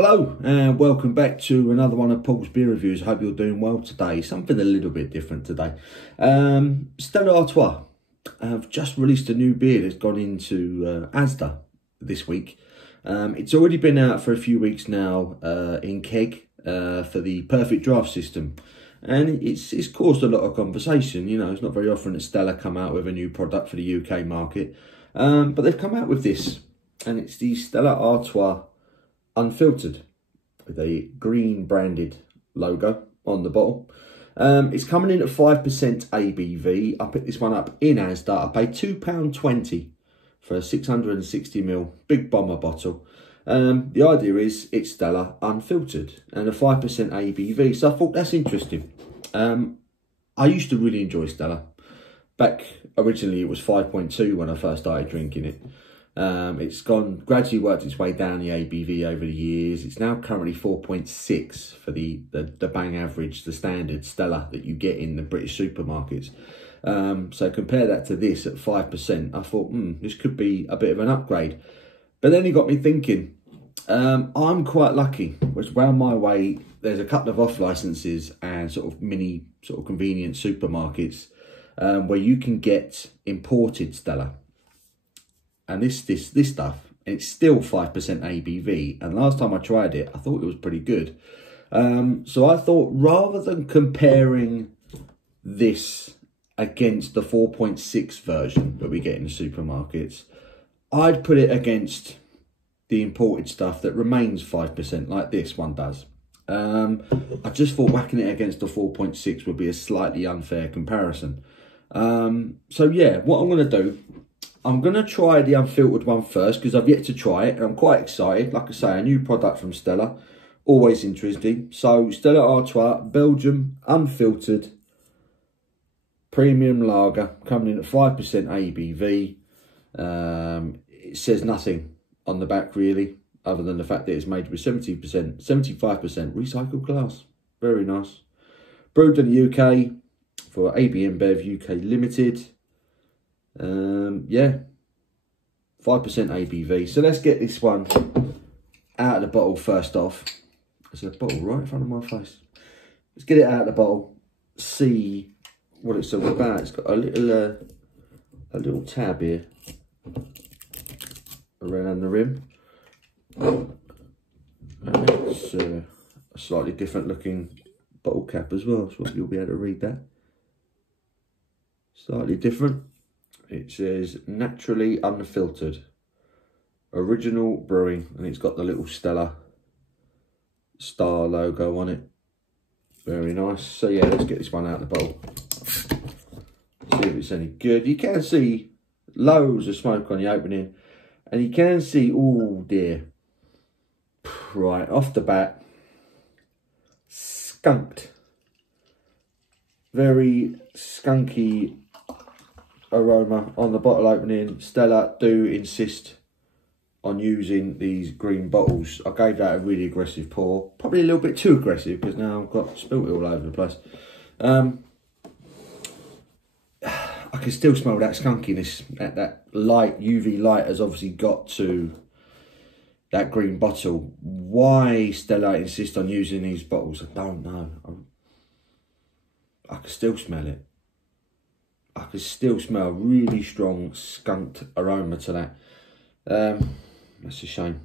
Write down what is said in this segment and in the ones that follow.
Hello and welcome back to another one of Paul's beer reviews. I hope you're doing well today. Something a little bit different today. Stella Artois have just released a new beer that's gone into Asda this week. It's already been out for a few weeks now in keg for the perfect draft system. And it's caused a lot of conversation. You know, it's not very often that Stella come out with a new product for the UK market. But they've come out with this. And it's the Stella Artois Unfiltered with a green branded logo on the bottle. It's coming in at 5% ABV. I picked this one up in Asda. I paid £2.20 for a 660ml big bomber bottle. The idea is it's Stella Unfiltered and a 5% ABV. So I thought that's interesting. I used to really enjoy Stella. Back originally it was 5.2 when I first started drinking it. It's gradually worked its way down the ABV over the years. It's now currently 4.6 for the bang average, the standard Stella that you get in the British supermarkets. So compare that to this at 5%. I thought, this could be a bit of an upgrade. But then it got me thinking, I'm quite lucky. Which round my way, there's a couple of off licenses and sort of mini sort of convenient supermarkets where you can get imported Stella. And this stuff, it's still 5% ABV. And last time I tried it, I thought it was pretty good. So I thought rather than comparing this against the 4.6 version that we get in the supermarkets, I'd put it against the imported stuff that remains 5% like this one does. I just thought whacking it against the 4.6 would be a slightly unfair comparison. So yeah, what I'm going to do, I'm going to try the unfiltered one first because I've yet to try it and I'm quite excited. Like I say, a new product from Stella, always interesting. So Stella Artois, Belgium, unfiltered, premium lager, coming in at 5% ABV. It says nothing on the back really, other than the fact that it's made with 75% recycled glass. Very nice. Brewed in the UK for AB InBev UK Limited. Yeah, 5% ABV. So let's get this one out of the bottle first off. There's a bottle right in front of my face. Let's get it out of the bottle, see what it's all about. It's got a little tab here around the rim. And it's a slightly different looking bottle cap as well, so you'll be able to read that. Slightly different. It says naturally unfiltered, original brewing, and it's got the little Stella star logo on it. Very nice. So yeah, let's get this one out of the bowl. See if it's any good. You can see loads of smoke on the opening, and you can see, oh dear, right off the bat, skunked. Very skunky aroma on the bottle opening. Stella do insist on using these green bottles. I gave that a really aggressive pour, probably a little bit too aggressive because now I've got spilt it all over the place. I can still smell that skunkiness. That light, UV light has obviously got to that green bottle. Why Stella insist on using these bottles, I don't know. I can still smell it. I can still smell really strong skunked aroma to that. That's a shame.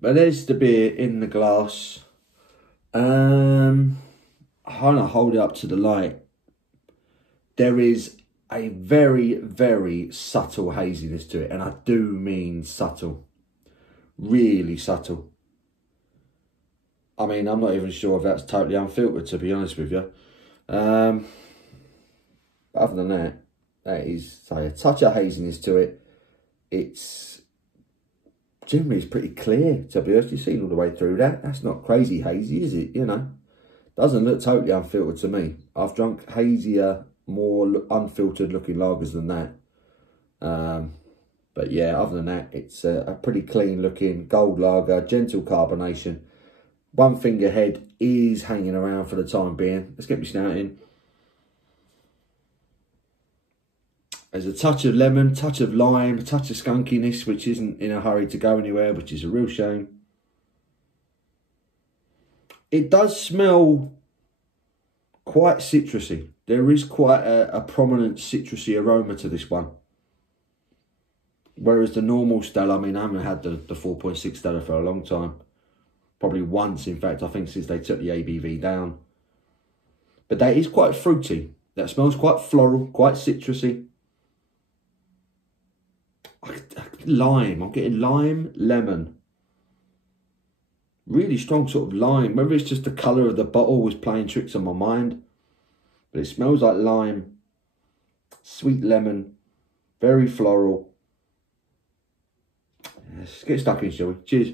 But there's the beer in the glass. I'm going to hold it up to the light. There is a very, very subtle haziness to it. And I do mean subtle. Really subtle. I mean, I'm not even sure if that's totally unfiltered, to be honest with you. Other than that, that is, say, a touch of haziness to it. It's generally pretty clear, to be honest. You've seen all the way through that. That's not crazy hazy, is it? You know, doesn't look totally unfiltered to me. I've drunk hazier, more unfiltered looking lagers than that. But yeah, other than that, it's a pretty clean looking gold lager, gentle carbonation. One finger head is hanging around for the time being. Let's get me snout in. There's a touch of lemon, touch of lime, a touch of skunkiness, which isn't in a hurry to go anywhere, which is a real shame. It does smell quite citrusy. There is quite a prominent citrusy aroma to this one. Whereas the normal Stella, I mean, I haven't had the 4.6 Stella for a long time. Probably once, in fact, I think since they took the ABV down. But that is quite fruity. That smells quite floral, quite citrusy. Lime, I'm getting lime, lemon. Really strong sort of lime. Whether it's just the colour of the bottle was playing tricks on my mind. But it smells like lime, sweet lemon, very floral. Let's get stuck in, shall we? Cheers.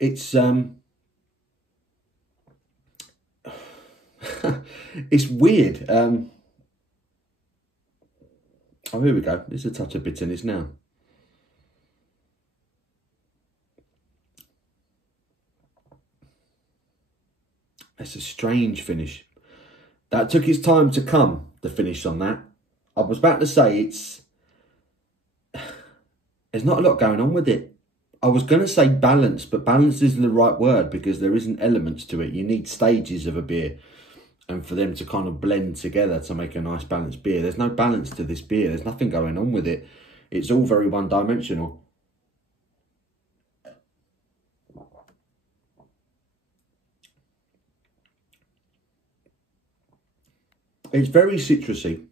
It's it's weird. Oh, here we go. There's a touch of bitterness now. It's a strange finish. That took its time to come, the finish on that. I was about to say there's not a lot going on with it. I was going to say balanced, but balanced isn't the right word because there isn't elements to it. You need stages of a beer and for them to kind of blend together to make a nice balanced beer. There's no balance to this beer. There's nothing going on with it. It's all very one-dimensional. It's very citrusy.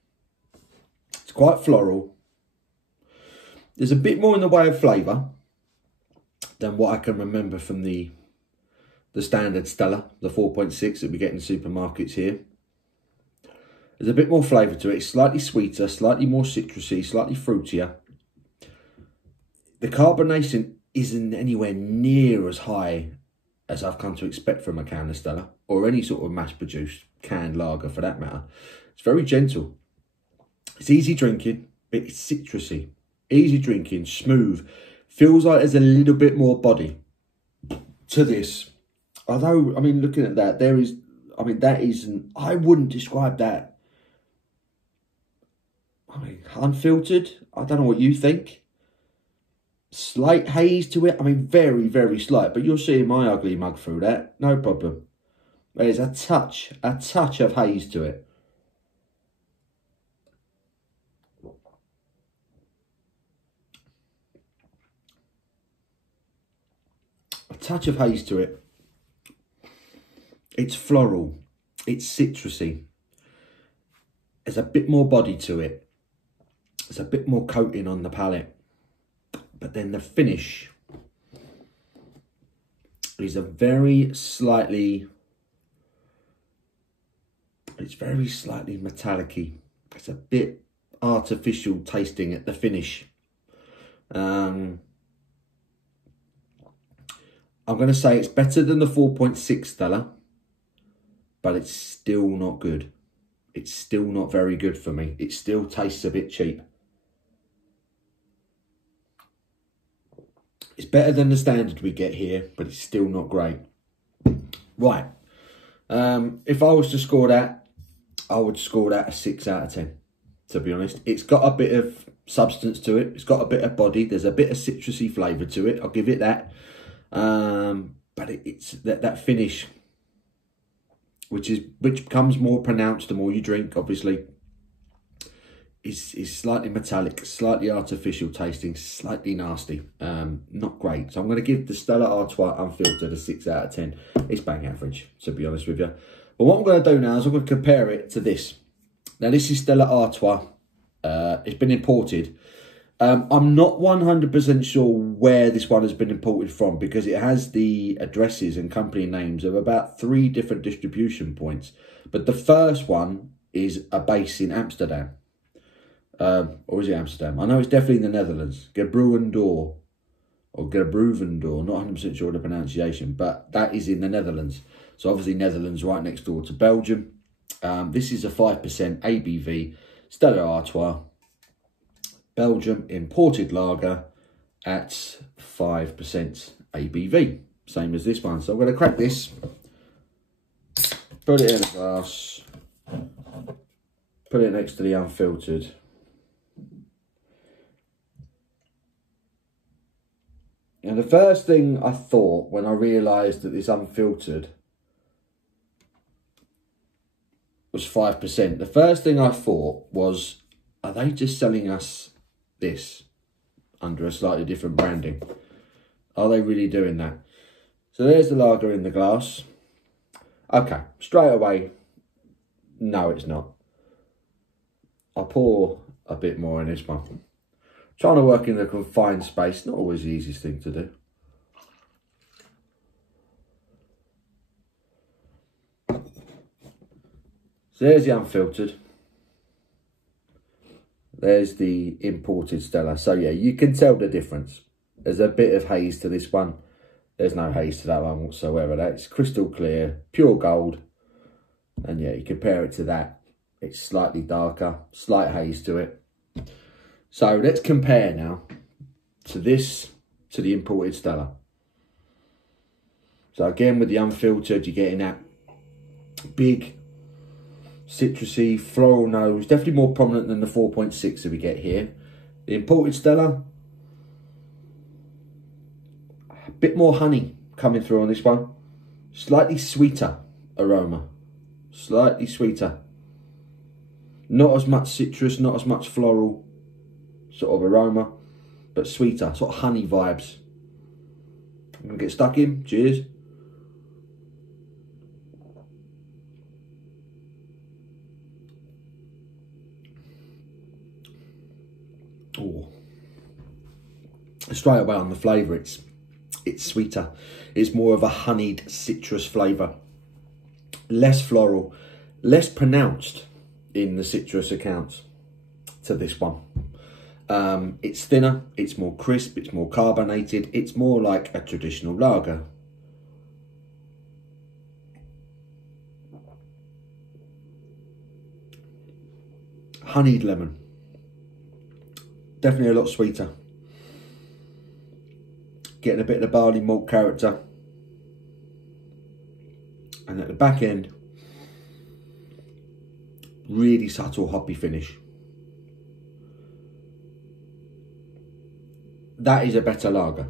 It's quite floral. There's a bit more in the way of flavour than what I can remember from the standard Stella, the 4.6 that we get in supermarkets here. There's a bit more flavour to it. It's slightly sweeter, slightly more citrusy, slightly fruitier. The carbonation isn't anywhere near as high as I've come to expect from a can of Stella, or any sort of mass-produced canned lager for that matter. It's very gentle. It's easy drinking, but it's citrusy. Easy drinking, smooth. Feels like there's a little bit more body to this. Although, I mean, looking at that, there is, I mean, that isn't, I wouldn't describe that. I mean, unfiltered. I don't know what you think. Slight haze to it. I mean, very, very slight. But you'll see my ugly mug through that. No problem. There's a touch of haze to it. A touch of haze to it. It's floral. It's citrusy. There's a bit more body to it. There's a bit more coating on the palate. But then the finish is a very slightly, it's very slightly metallic-y. It's a bit artificial tasting at the finish. I'm going to say it's better than the 4.6 Stella, but it's still not good. It's still not very good for me. It still tastes a bit cheap. It's better than the standard we get here, but it's still not great. Right. If I was to score that, I would score that a 6 out of 10, to be honest. It's got a bit of substance to it. It's got a bit of body. There's a bit of citrusy flavour to it. I'll give it that. But it's that finish, which becomes more pronounced the more you drink, obviously, is slightly metallic, slightly artificial tasting, slightly nasty. Not great. So I'm going to give the Stella Artois Unfiltered a 6 out of 10. It's bang average, to be honest with you. But what I'm going to do now is I'm going to compare it to this. Now, this is Stella Artois. It's been imported. I'm not 100% sure where this one has been imported from, because it has the addresses and company names of about 3 different distribution points. But the first one is a base in Amsterdam. Or is it Amsterdam? I know it's definitely in the Netherlands. Gebrouwendoor or Gebrouwendoor. Not 100% sure of the pronunciation, but that is in the Netherlands. So obviously Netherlands right next door to Belgium. This is a 5% ABV Stella Artois. Belgium imported lager at 5% ABV. Same as this one. So I'm going to crack this, put it in a glass, put it next to the unfiltered. And the first thing I thought when I realised that this unfiltered was 5%, the first thing I thought was, are they just selling us this under a slightly different branding? Are they really doing that? So there's the lager in the glass. Okay, straight away, no it's not. I'll pour a bit more in this one. Trying to work in a confined space, not always the easiest thing to do. So there's the unfiltered. There's the imported Stella. So yeah, you can tell the difference. There's a bit of haze to this one. There's no haze to that one whatsoever. That's crystal clear, pure gold. And yeah, you compare it to that. It's slightly darker, slight haze to it. So let's compare now to this, to the imported Stella. So again, with the unfiltered, you're getting that big, citrusy, floral nose. Definitely more prominent than the 4.6 that we get here. The imported Stella, a bit more honey coming through on this one. Slightly sweeter aroma. Slightly sweeter. Not as much citrus, not as much floral sort of aroma, but sweeter, sort of honey vibes. I'm gonna get stuck in. Cheers. Oh, straight away on the flavour, it's sweeter. It's more of a honeyed citrus flavour, less floral, less pronounced in the citrus accounts to this one. It's thinner, it's more crisp, it's more carbonated, it's more like a traditional lager. Honeyed lemon. Definitely a lot sweeter. Getting a bit of the barley malt character. And at the back end, really subtle hoppy finish. That is a better lager.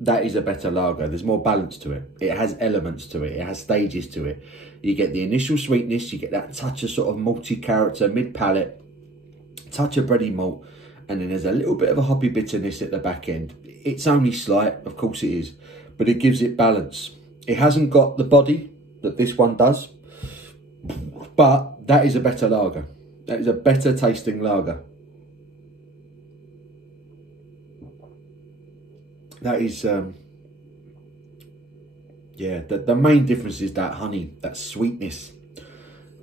That is a better lager. There's more balance to it. It has elements to it. It has stages to it. You get the initial sweetness. You get that touch of sort of malty character, mid-palate, touch of bready malt. And then there's a little bit of a hoppy bitterness at the back end. It's only slight, of course it is, but it gives it balance. It hasn't got the body that this one does, but that is a better lager. That is a better tasting lager. That is, yeah, the main difference is that honey, that sweetness,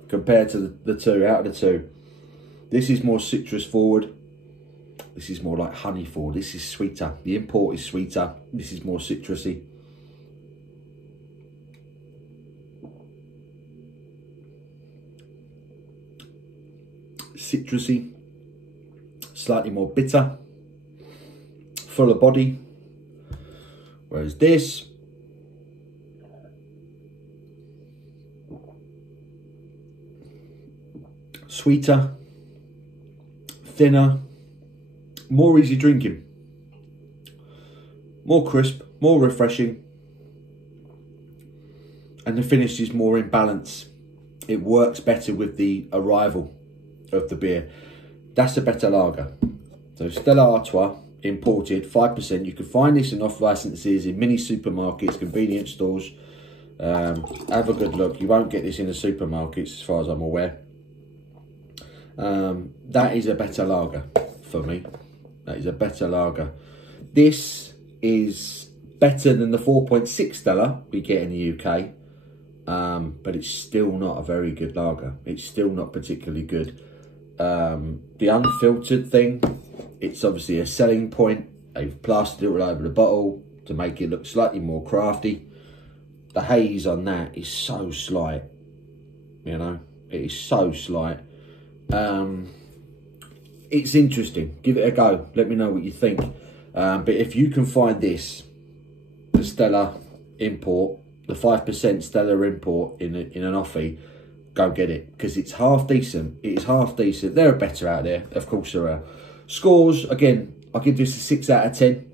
compared to the two, out of the two. This is more citrus forward. This is more like honey forward. This is sweeter. The import is sweeter. This is more citrusy. Citrusy, slightly more bitter, fuller body. Whereas this, sweeter, thinner, more easy drinking, more crisp, more refreshing, and the finish is more in balance. It works better with the arrival of the beer. That's a better lager. So Stella Artois, imported, 5%. You can find this in off licenses in mini supermarkets, convenience stores. Have a good look. You won't get this in the supermarkets as far as I'm aware. That is a better lager for me. That is a better lager. This is better than the 4.6 Stella we get in the UK, but it's still not a very good lager. It's still not particularly good. The unfiltered thing, it's obviously a selling point. They've plastered it all over the bottle to make it look slightly more crafty. The haze on that is so slight, you know, it is so slight. it's interesting. Give it a go. Let me know what you think. But if you can find this, the Stella import, the 5% Stella import in an offie, go get it, because it's half decent. It is half decent. There are better out there, of course there are. Scores, again, I'll give this a 6 out of 10.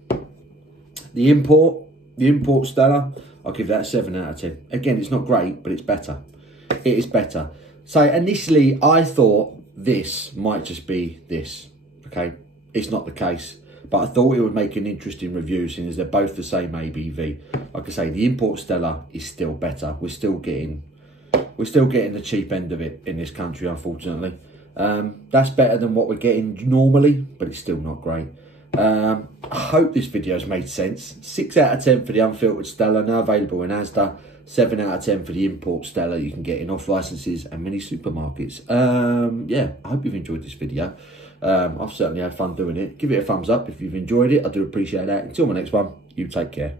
The import Stella, I'll give that a 7 out of 10. Again, it's not great, but it's better. It is better. So initially, I thought this might just be this, okay? It's not the case, but I thought it would make an interesting review, seeing as they're both the same ABV. Like I say, the import Stella is still better. We're still getting the cheap end of it in this country, unfortunately. That's better than what we're getting normally, but it's still not great. I hope this video's made sense. 6 out of 10 for the unfiltered Stella, now available in Asda. 7 out of 10 for the import Stella you can get in off licenses and many supermarkets. Yeah, I hope you've enjoyed this video. I've certainly had fun doing it. Give it a thumbs up if you've enjoyed it. I do appreciate that. Until my next one, you take care.